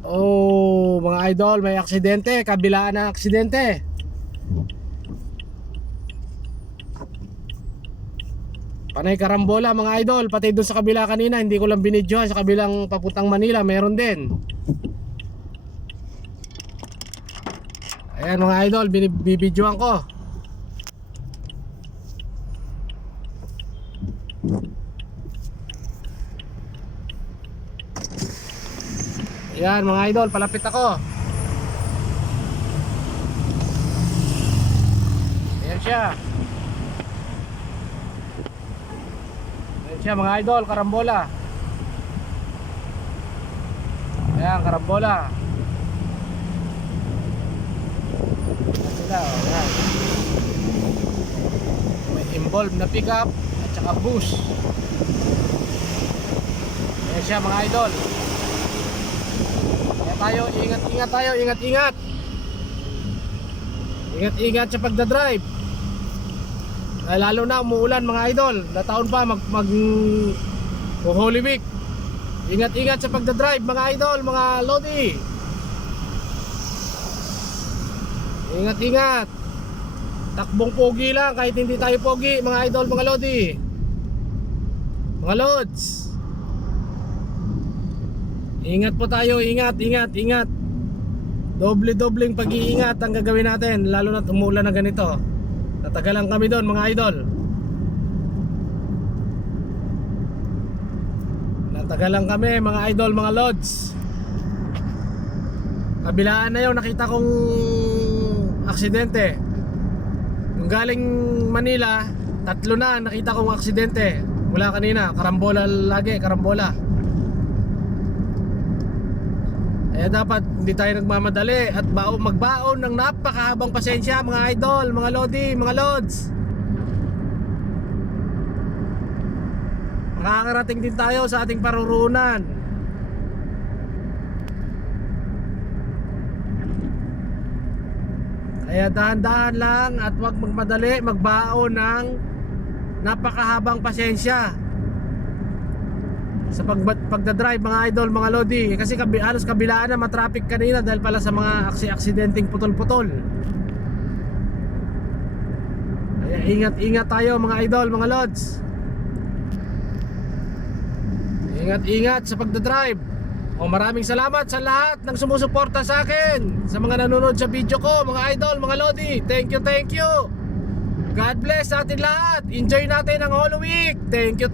Oh, mga idol, may aksidente, kabilaan ng aksidente. Panay karambola mga idol, pati doon sa kabila kanina, hindi ko lang binidyohan, sa kabilang papuntang Manila, meron din. Ayan mga idol, bibidyohan ko. Ayan mga idol, palapit ako. Ayan siya. Ayan siya mga idol, karambola. Ayan, karambola. Ayan sila, ayan. May involved na pickup at saka bus. Ayan siya mga idol. Kaya tayo, ingat-ingat tayo, ingat-ingat. Ingat-ingat sa pagdadrive. Lalo na umuulan mga idol. Na taon pa Holy Week. Ingat-ingat sa pagdadrive mga idol, mga lodi. Ingat-ingat. Takbong pogi lang kahit hindi tayo pogi mga idol, mga lodi. Mga lods. Ingat po tayo, ingat. Doble-dobleng pag-iingat ang gagawin natin, lalo na umuulan na ganito. Natagalan kami doon mga idol. Natagalan kami mga idol, mga lods. Kabilaan na yun, nakita kong aksidente. Yung galing Manila, 3 na nakita kong aksidente. Mula kanina, karambola lagi, karambola. Kaya dapat hindi tayo nagmamadali at magbaon ng napakahabang pasensya mga idol, mga lodi, mga lods. Makakarating din tayo sa ating parurunan. Kaya dahan-dahan lang at huwag magmadali, magbaon ng napakahabang pasensya sa pagdadrive mga idol, mga lodi. Kasi halos kabilaan na matraffic kanina dahil pala sa mga aksidenteng putol-putol. Kaya ingat-ingat tayo mga idol, mga lods. Ingat-ingat sa pagdadrive. Maraming salamat sa lahat ng sumusuporta sa akin, sa mga nanonood sa video ko mga idol, mga lodi. Thank you. God bless sa ating lahat. Enjoy natin ang Holy Week. Thank you.